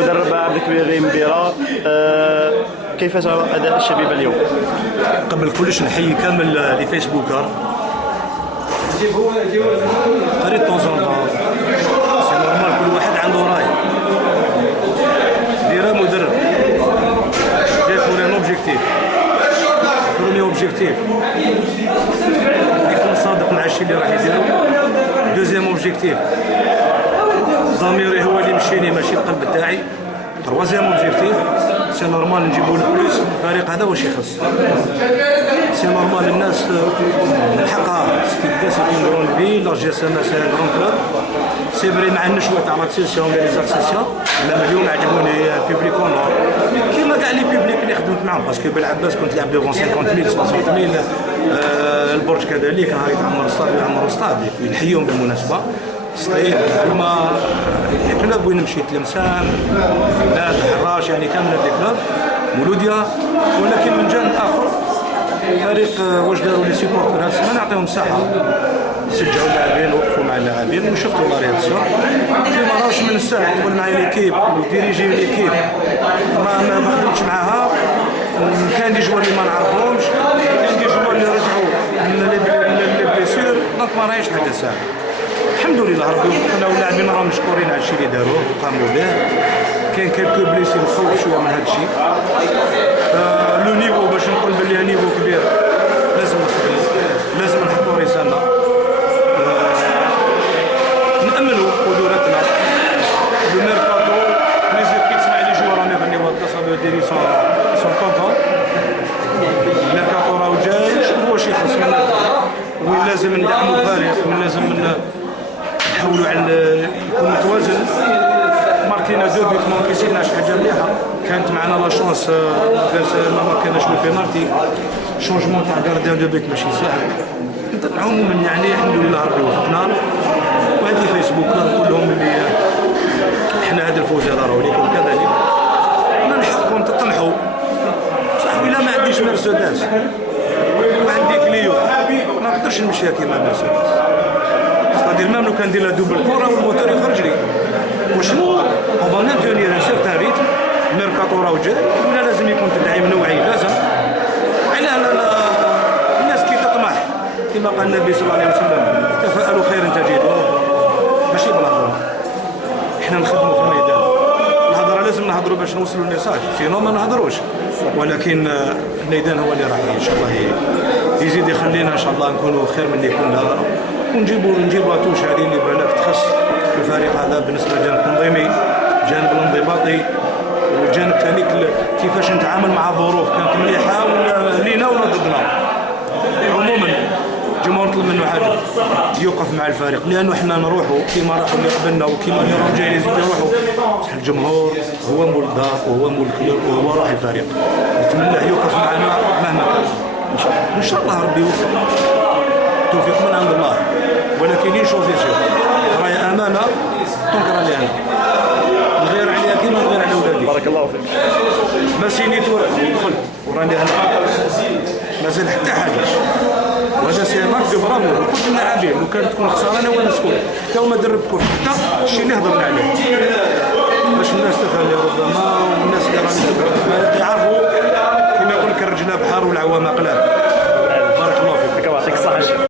المدرب عبد الكبير مبيرة، كيف ترى أداء الشبيبة اليوم؟ قبل كلش نحيي كامل لي فيسبوكر قريت طونزون سي نورمال، كل واحد عنده راي. ديرا مدرب جاي بور ان اوبجيكتيف، برومي اوبجيكتيف يكون صادق مع الشيء اللي راح يديرو. دوزيام اوبجيكتيف ضميري هو اللي مشيني ماشي القلب تاعي. تروازيام اوبجيكتيف سي نورمال نجيبو البلوس الفريق هذا واش يخص. سي نورمال الناس من حقها سكي سي اون غرون في لا جي اس ام سي ان غرون كلوب. سي فري مع النشوه تاع لاكسيسيون لي زاكسيسيون، لا اليوم عجبوني بيبليك اونور كيما كاع لي بيبليك اللي خدمت معاهم، باسكو بالعباس كنت لعب ديفون 50000 60000. البرج كذلك نهار يتعمر الصاد ويعمروا الصاد، نحييهم بالمناسبه. صحيح هما الكلوب وين مشيت لمسان بلاد الحراش يعني كامل الكلوب مولوديا، ولكن من جانب اخر فريق واش داروا لي سيبورتر هذه السنه نعطيهم مساحه، سجلوا اللاعبين وقفوا مع اللاعبين وشفتوا لا رياكسيون. ما راهوش من الساعه تقول معايا ليكيب وديريجي ليكيب ما خدمتش معاها. كان دي جوار اللي ما نعرفهمش، كان دي جوار اللي رجعوا من لي بليسيور، دونك ما راهيش حاجه سهله. الحمد لله ربي وفقنا واللاعبين راهم مشكورين على الشيء اللي داروه وقاموا به. كاين كالكو بليسي مخوف شويه من هذا الشيء. لو نيفو باش نقول بلي نيفو كبير لازم نخدم، لازم نحطوا رسالة. نأملوا قدراتنا. لو ميركاتو بليزير كي تسمع لي جوار راني غني وهكا صافي ديري سون كونطون. الميركاتو راهو جاي، نشوفوا واش يخص منا، وين لازم ندعموا الفريق، وين لازم نحاولوا على يكون متوازن. ماركينا دو بيت ما كيسيناش حاجه مليحه، كانت معنا لا شونس ما ماركيناش لو بينالتي. شونجمون تاع كارديان دو بيت ماشي ساهل. عموما يعني الحمد لله ربي وفقنا. وهذه فيسبوك نقول لهم اللي احنا هذا الفوز هذا راهو ليكم كذلك، من حقكم تطمحوا. صاحبي لا ما عنديش مرسيدس وعندي كليو ما نقدرش نمشي كيما مرسيدس، ستادير مام لو كان ندير لا دوبل كره والموتور يخرج لي وشنو اون فا مانتونير ان سيغتان ريتم. ميركاتو راهو جاي ولا لازم يكون تدعيم نوعي، لازم على الناس كي تطمح كما قال النبي صلى الله عليه وسلم تفاءلوا خيرا تجدوه، ماشي بالهضره. احنا نخدموا في الميدان، الهضره لازم نهضروا باش نوصلوا الميساج، سينو ما نهضروش. ولكن الميدان هو اللي راح ان شاء الله يزيد يخلينا ان شاء الله نكونوا خير من اللي كنا، ونجيبوا توش هذه اللي بالك تخص الفريق هذا بالنسبه للجانب التنظيمي، الجانب الانضباطي، والجانب الثاني كيفاش نتعامل مع ظروف كانت مليحه ولا لينا ولا ضدنا. عموما الجمهور نطلب منه حاجه يوقف مع الفريق، لانه احنا نروحوا كيما راحوا اللي قبلنا وكيما اللي راهم جايين يزيدوا يروحوا. صح الجمهور هو مول الدار وهو مول الكلوب وهو روح الفريق، نتمناه يوقف معنا مهما كان. ان شاء الله ربي يوفق، توفيق من عند الله. ولكن نشوف يصير راهي امانه تنكر عليها انا، نغير عليها كيما نغير على ولادي. بارك الله فيك. ما سينيت ودخلت وراني هنا مازال حتى حاجه. وهذا سي مارك دو برافو لكل اللاعبين، لو كانت تكون خساره انا ولا مسكون حتى هما دربكم حتى الشيء اللي هضرنا عليه باش الناس تفهم ربما، والناس اللي راهم يعرفوا كيما يقول لك الرجله بحار والعوامه قلال. بارك الله فيك. يعطيك الصحه.